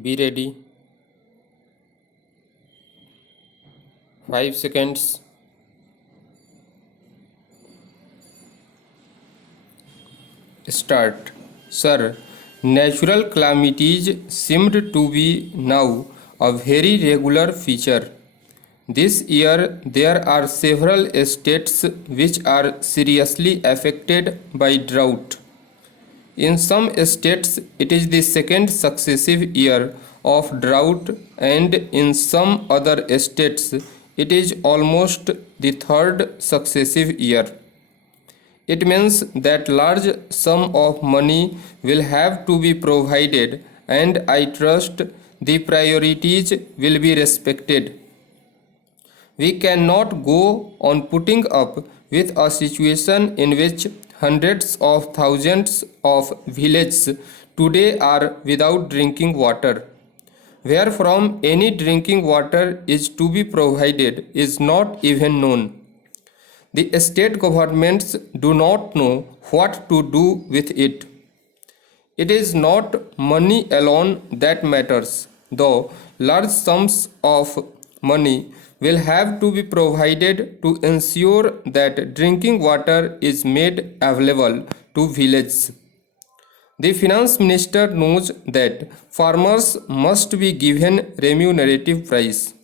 Be ready. 5 seconds. Start. Sir, natural calamities seemed to be now a very regular feature. This year, there are several states which are seriously affected by drought. In some states, it is the second successive year of drought, and in some other states, it is almost the third successive year. It means that large sum of money will have to be provided, and I trust the priorities will be respected. We cannot go on putting up with a situation in which hundreds of thousands of villages today are without drinking water. Where from any drinking water is to be provided is not even known. The state governments do not know what to do with it. It is not money alone that matters, though large sums of money will have to be provided to ensure that drinking water is made available to villages. The finance minister knows that farmers must be given remunerative price.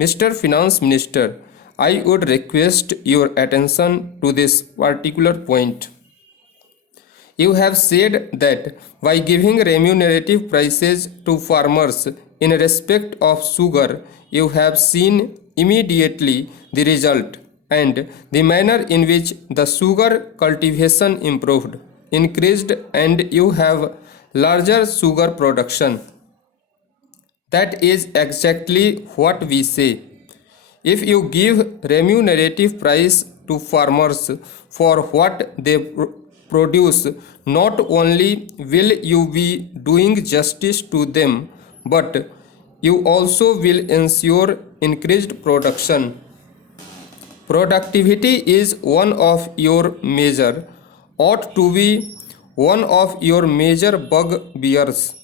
Mr. Finance Minister, I would request your attention to this particular point. You have said that by giving remunerative prices to farmers in respect of sugar, you have seen immediately the result and the manner in which the sugar cultivation improved, increased, and you have larger sugar production. That is exactly what we say. If you give remunerative price to farmers for what they produce, not only will you be doing justice to them, but you also will ensure increased production. Productivity is one of your measure, ought to be one of your major bugbears.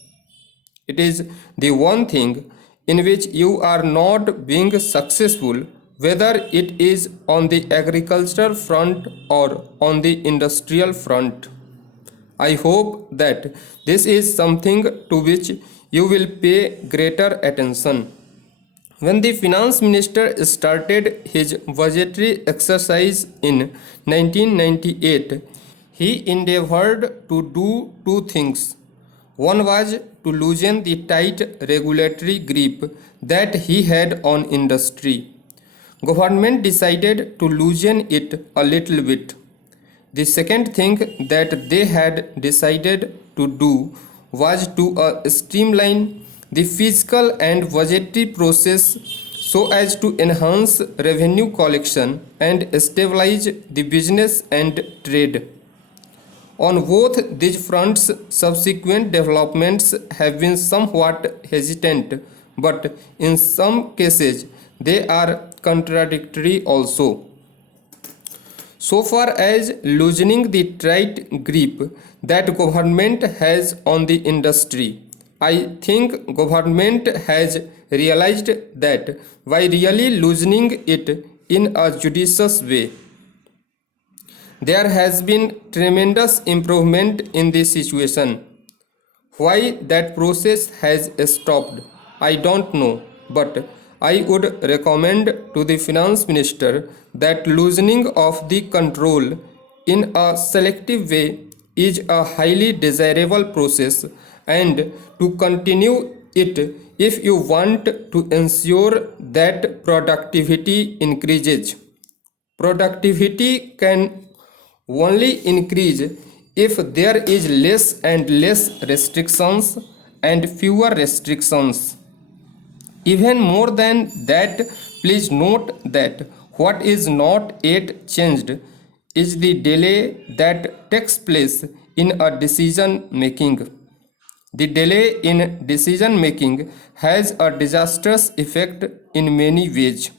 It is the one thing in which you are not being successful, whether it is on the agricultural front or on the industrial front. I hope that this is something to which you will pay greater attention. When the finance minister started his budgetary exercise in 1998, he endeavored to do two things. One was to loosen the tight regulatory grip that he had on industry. Government decided to loosen it a little bit. The second thing that they had decided to do was to streamline the fiscal and budgetary process so as to enhance revenue collection and stabilize the business and trade. On both these fronts, subsequent developments have been somewhat hesitant, but in some cases they are contradictory also. So far as loosening the tight grip that government has on the industry, I think government has realized that by really loosening it in a judicious way, there has been tremendous improvement in the situation. Why that process has stopped, I don't know, but I would recommend to the finance minister that loosening of the control in a selective way is a highly desirable process and to continue it if you want to ensure that productivity increases. Productivity can only increase if there is less and less restrictions and fewer restrictions. Even more than that, please note that what is not yet changed is the delay that takes place in a decision making. The delay in decision making has a disastrous effect in many ways.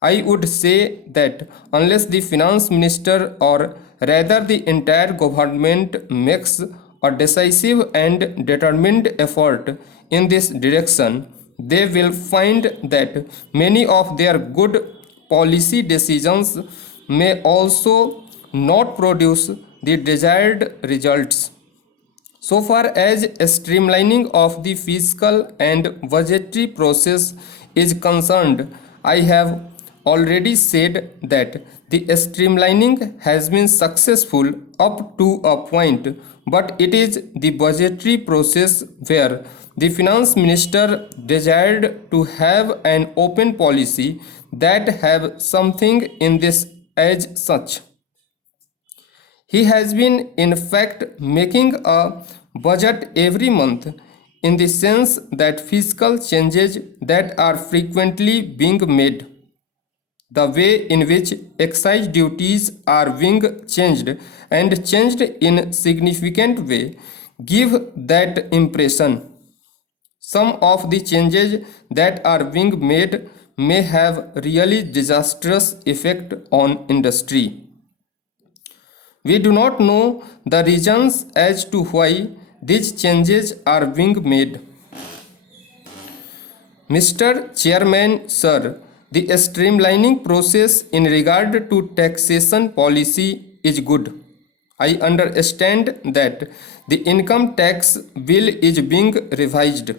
I would say that unless the finance minister or rather the entire government makes a decisive and determined effort in this direction, they will find that many of their good policy decisions may also not produce the desired results. So far as streamlining of the fiscal and budgetary process is concerned, I have already said that the streamlining has been successful up to a point, but it is the budgetary process where the finance minister desired to have an open policy that have something in this as such. He has been, in fact, making a budget every month in the sense that fiscal changes that are frequently being made, the way in which excise duties are being changed and changed in significant way, give that impression. Some of the changes that are being made may have really disastrous effect on industry. We do not know the reasons as to why these changes are being made. Mr. Chairman, sir, the streamlining process in regard to taxation policy is good. I understand that the income tax bill is being revised.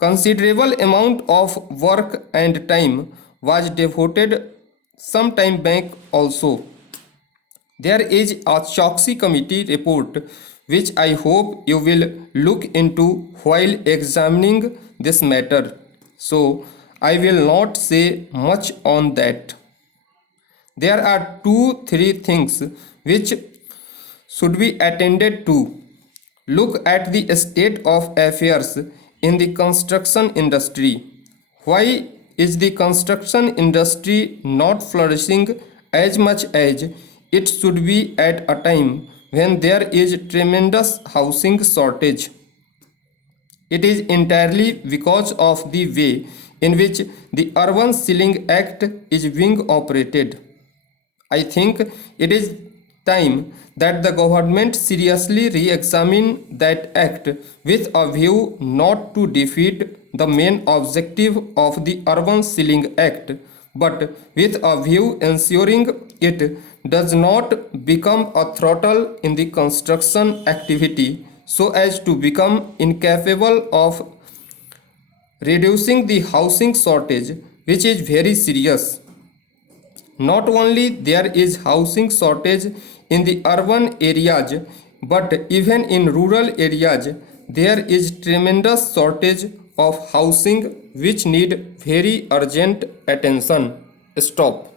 Considerable amount of work and time was devoted some time back also. There is a Choksi committee report which I hope you will look into while examining this matter. So I will not say much on that. There are 2-3 things which should be attended to. Look at the state of affairs in the construction industry. Why is the construction industry not flourishing as much as it should be at a time when there is tremendous housing shortage? It is entirely because of the way in which the Urban Ceiling Act is being operated. I think it is time that the government seriously re-examine that act with a view not to defeat the main objective of the Urban Ceiling Act, but with a view ensuring it does not become a throttle in the construction activity so as to become incapable of reducing the housing shortage, which is very serious. Not only there is housing shortage in the urban areas, but even in rural areas there is tremendous shortage of housing which need very urgent attention. Stop.